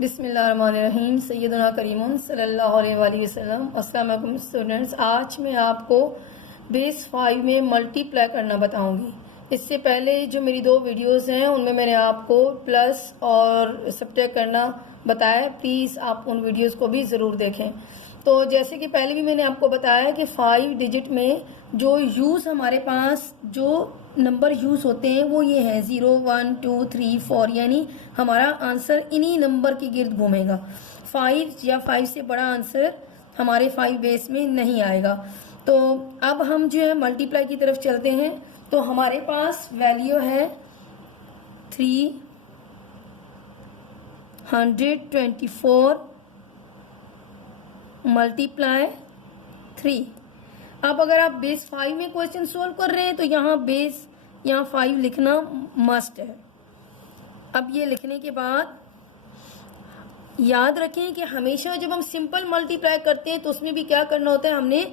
बिस्मिल्लाहिर्रहमानिर्रहीम सैयदना करीमुन सल्लल्लाहु अलैहि वसल्लम। अस्सलाम वालेकुम स्टूडेंट्स, आज मैं आपको बेस 5 में मल्टीप्लाई करना बताऊंगी। इससे पहले जो मेरी 2 वीडियोस हैं उनमें मैंने आपको प्लस और सब्ट्रैक्ट करना बताया। प्लीज़ आप उन वीडियोस को भी ज़रूर देखें। तो जैसे कि पहले भी मैंने आपको बताया कि 5 डिजिट में जो यूज़ हमारे पास जो नंबर यूज होते हैं वो ये है 0, 1, 2, 3, 4, यानी हमारा आंसर इन्हीं नंबर के गिर्द घूमेगा। 5 या 5 से बड़ा आंसर हमारे 5 बेस में नहीं आएगा। तो अब हम जो है मल्टीप्लाई की तरफ चलते हैं। तो हमारे पास वैल्यू है 324 मल्टीप्लाई 3। अब अगर आप बेस 5 में क्वेश्चन सोल्व कर रहे हैं तो यहाँ 5 लिखना मस्ट है। अब ये लिखने के बाद याद रखें कि हमेशा जब हम सिंपल मल्टीप्लाई करते हैं तो उसमें भी क्या करना होता है, हमने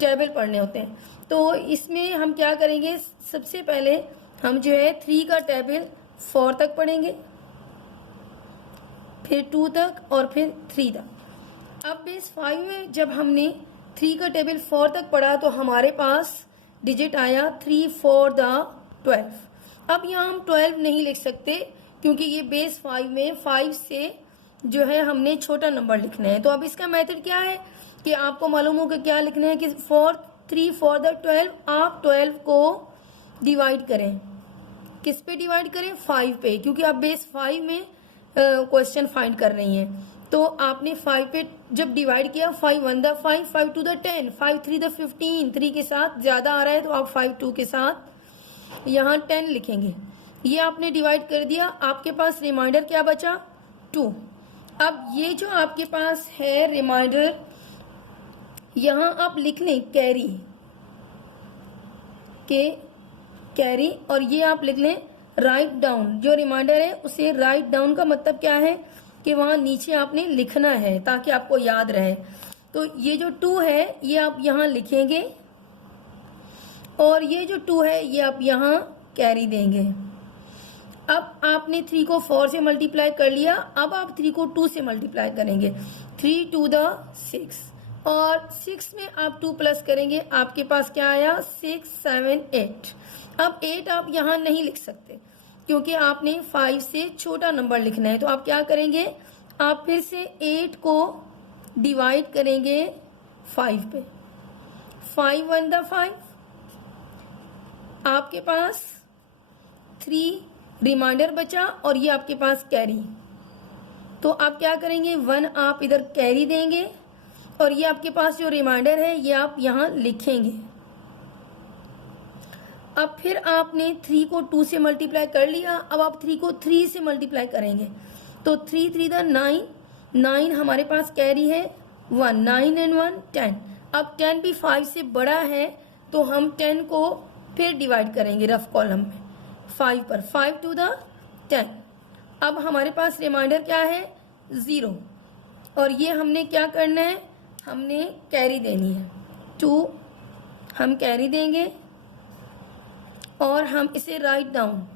टेबल पढ़ने होते हैं। तो इसमें हम क्या करेंगे, सबसे पहले हम जो है 3 का टेबल 4 तक पढ़ेंगे, फिर 2 तक और फिर 3 तक। अब बेस 5 में जब हमने 3 का टेबल 4 तक पढ़ा तो हमारे पास डिजिट आया 3 4 12। अब यहाँ हम 12 नहीं लिख सकते क्योंकि ये बेस 5 में 5 से जो है हमने छोटा नंबर लिखना है। तो अब इसका मेथड क्या है कि आपको मालूम हो कि क्या लिखना है कि 3 4 12। आप 12 को डिवाइड करें, किस पे डिवाइड करें, 5 पे, क्योंकि आप बेस 5 में क्वेश्चन फाइंड कर रही हैं। तो आपने 5 पे जब डिवाइड किया, 5 1 5, 5 2 10, 5 3 15। 3 के साथ ज्यादा आ रहा है तो आप 5 2 के साथ यहाँ 10 लिखेंगे। ये आपने डिवाइड कर दिया, आपके पास रिमाइंडर क्या बचा, 2। अब ये जो आपके पास है रिमाइंडर, यहाँ आप लिख लें कैरी के कैरी, और ये आप लिख लें राइट डाउन। जो रिमाइंडर है उसे राइट डाउन का मतलब क्या है कि वहां नीचे आपने लिखना है ताकि आपको याद रहे। तो ये जो 2 है ये आप यहाँ लिखेंगे और ये जो 2 है ये आप यहाँ कैरी देंगे। अब आपने 3 को 4 से मल्टीप्लाई कर लिया, अब आप 3 को 2 से मल्टीप्लाई करेंगे। 3 2 6 और 6 में आप 2 प्लस करेंगे, आपके पास क्या आया 6 7 8। अब 8 आप यहाँ नहीं लिख सकते क्योंकि आपने 5 से छोटा नंबर लिखना है। तो आप क्या करेंगे, आप फिर से 8 को डिवाइड करेंगे 5 पे। 5 1 5, आपके पास 3 रिमाइंडर बचा और ये आपके पास कैरी। तो आप क्या करेंगे, 1 आप इधर कैरी देंगे और ये आपके पास जो रिमाइंडर है ये आप यहाँ लिखेंगे। अब फिर आपने 3 को 2 से मल्टीप्लाई कर लिया, अब आप 3 को 3 से मल्टीप्लाई करेंगे। तो 3 3 9, 9 हमारे पास कैरी है 1, 9 and 1 10। अब 10 भी 5 से बड़ा है तो हम 10 को फिर डिवाइड करेंगे रफ कॉलम में 5 पर, 5 2 10। अब हमारे पास रिमाइंडर क्या है 0 और ये हमने क्या करना है, हमने कैरी देनी है 2, हम कैरी देंगे और हम इसे राइट डाउन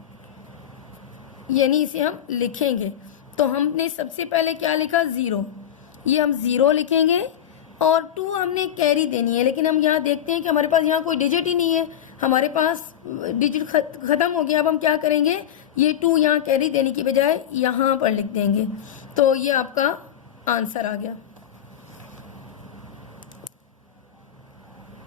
यानी इसे हम लिखेंगे। तो हमने सबसे पहले क्या लिखा 0, ये हम 0 लिखेंगे और 2 हमने कैरी देनी है। लेकिन हम यहाँ देखते हैं कि हमारे पास यहाँ कोई डिजिट ही नहीं है, हमारे पास डिजिट खत्म हो गया। अब हम क्या करेंगे, ये 2 यहाँ कैरी देने की बजाय यहाँ पर लिख देंगे। तो ये आपका आंसर आ गया।